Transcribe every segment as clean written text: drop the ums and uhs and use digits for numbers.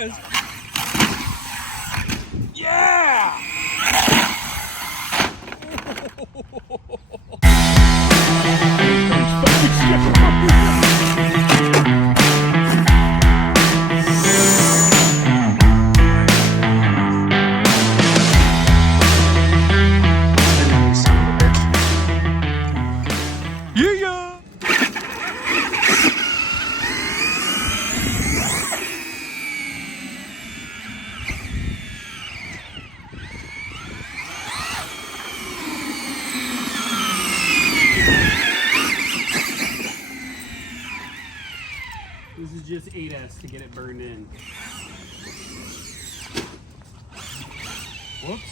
us! Yeah! This is just 8S to get it burned in. Whoops.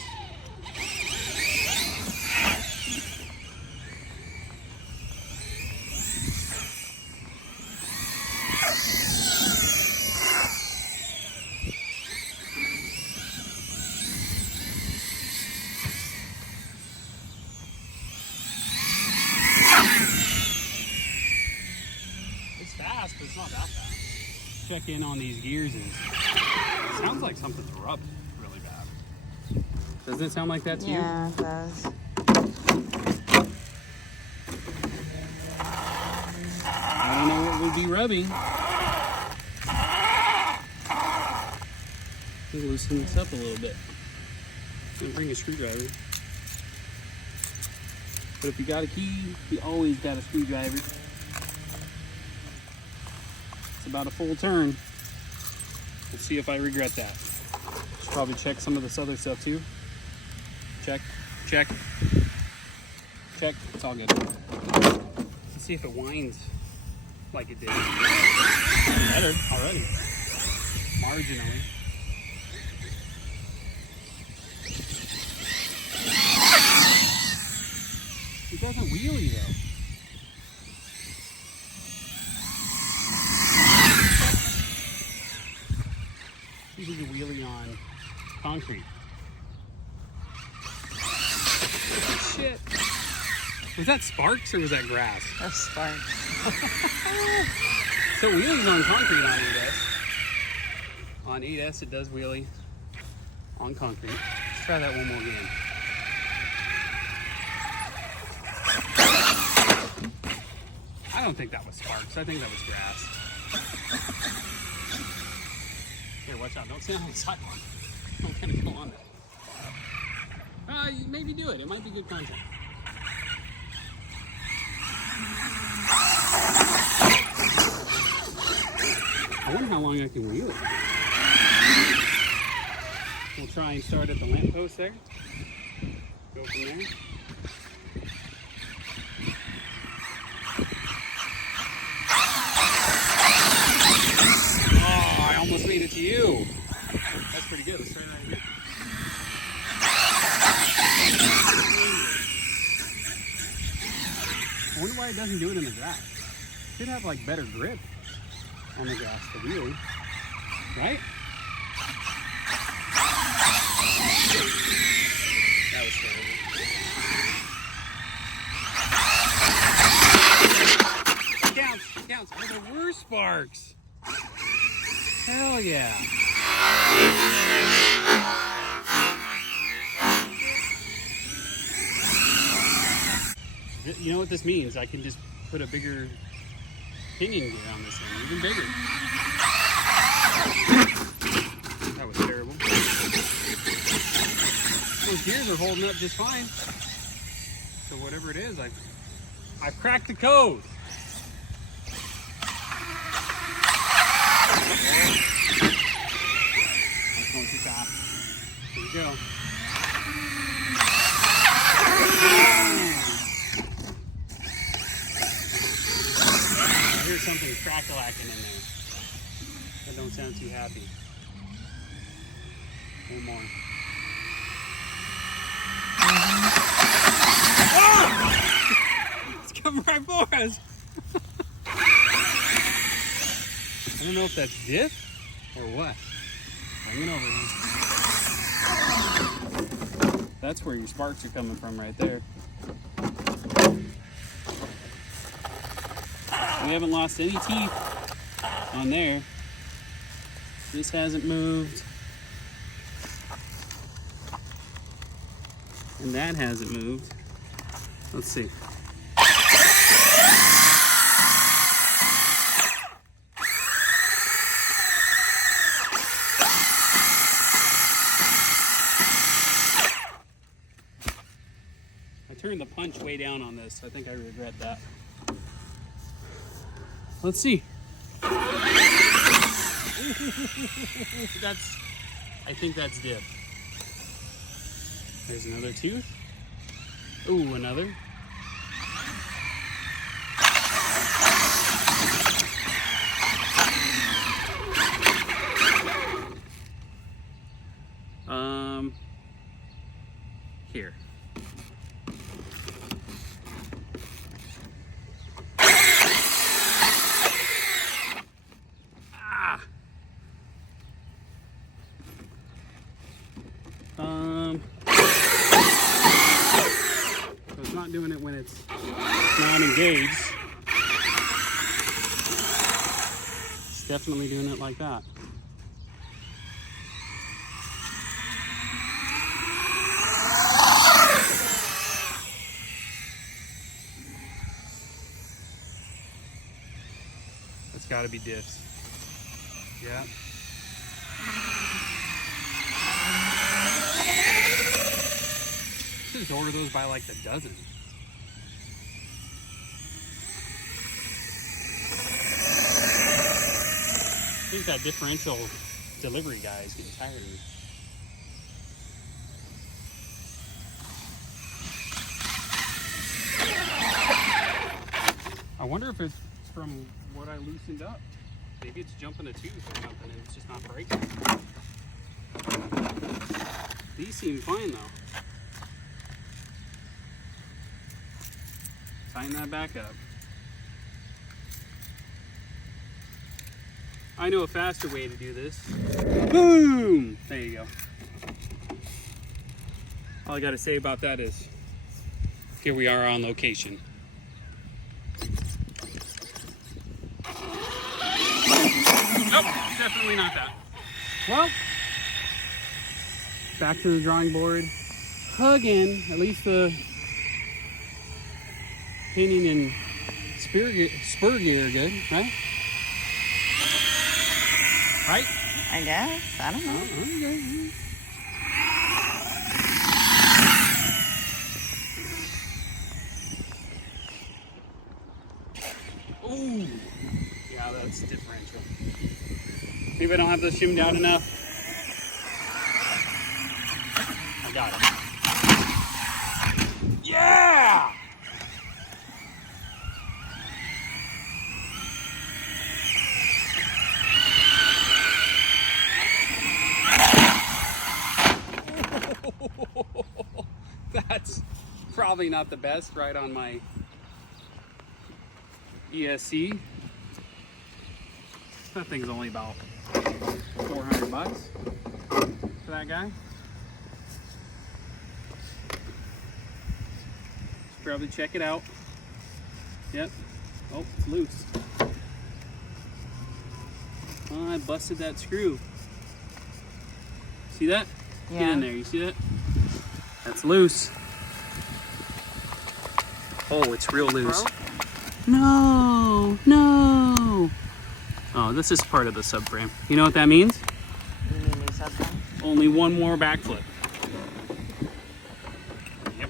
It's fast, but it's not that fast. Check in on these gears is, it sounds like something's rubbed really bad. Doesn't it sound like that to you? Yeah, it does. I don't know what would be rubbing. Let's loosen this up a little bit. I'm gonna bring a screwdriver. But if you got a key, you always got a screwdriver. It's about a full turn. Let's see if I regret that. Should probably check some of this other stuff too. Check, check, check. It's all good. Let's see if it whines like it did. Better already. Marginally. It doesn't wheelie though. This is a wheelie on concrete. Shit. Was that sparks or was that grass? That's sparks. So wheelies on concrete on 8S. On 8S it does wheelie on concrete. Let's try that one more again. I don't think that was sparks. I think that was grass. Here, watch out. Don't stand on the sidewalk. I'm going to go on that. Maybe do it. It might be good content. I wonder how long I can wheel it. We'll try and start at the lamppost there. Go from there. Oh, I almost made it to you. That's pretty good. Let's try that again. I wonder why it doesn't do it in the grass. It should have like better grip on the grass to wheel, right? That was terrible. Counts. Oh, there were sparks. Hell yeah. You know what this means? I can just put a bigger pinion gear on this thing, even bigger. That was terrible. Those gears are holding up just fine. So whatever it is, I've cracked the code. That's going too fast. Here we go. I hear something crack-a-lacking in there. That don't sound too happy. One more. Oh! It's coming right for us. I don't know if that's diff or what. Bring it over here. That's where your sparks are coming from right there. We haven't lost any teeth on there. This hasn't moved. And that hasn't moved. Let's see. I turned the punch way down on this. I think I regret that. Let's see. I think that's dip. There's another tooth. Ooh, another. Here. So it's not doing it when it's not engaged. It's definitely doing it like that. That's got to be dips. Yeah. Just order those by like the dozen. I think that differential delivery guy is getting tired of me. I wonder if it's from what I loosened up. Maybe it's jumping a tooth or something and it's just not breaking. These seem fine though. Tighten that back up. I know a faster way to do this. Boom! There you go. All I gotta say about that is, here we are on location. Nope, definitely not that. Well, back to the drawing board. Again, at least the pinion and spur gear are good, right? Right? I guess. I don't know. Okay. Ooh. Yeah, that's differential. Maybe I don't have this shimmed out enough. I got it. Yeah! That's probably not the best right on my ESC. That thing's only about $400 for that guy. Should probably check it out. Yep. Oh, it's loose. Oh, I busted that screw. See that? Yeah. Get in there. You see that? That's loose. Oh, it's real loose. No, no. Oh, this is part of the subframe. You know what that means? You need a new subframe? Only one more backflip. Yep.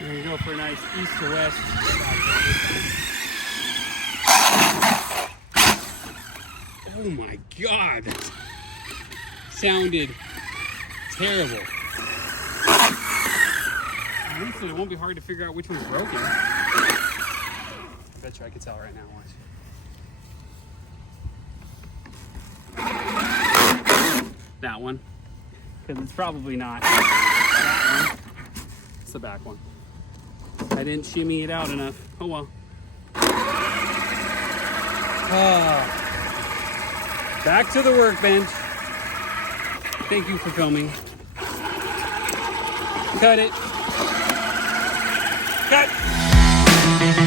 There you go for a nice east to west. Oh my God, that sounded terrible. Honestly, it won't be hard to figure out which one's broken. I bet you I can tell right now. Watch. That one, because it's probably not that one. It's the back one. I didn't shimmy it out enough. Oh well. Back to the workbench. Thank you for filming. Cut it. Cut.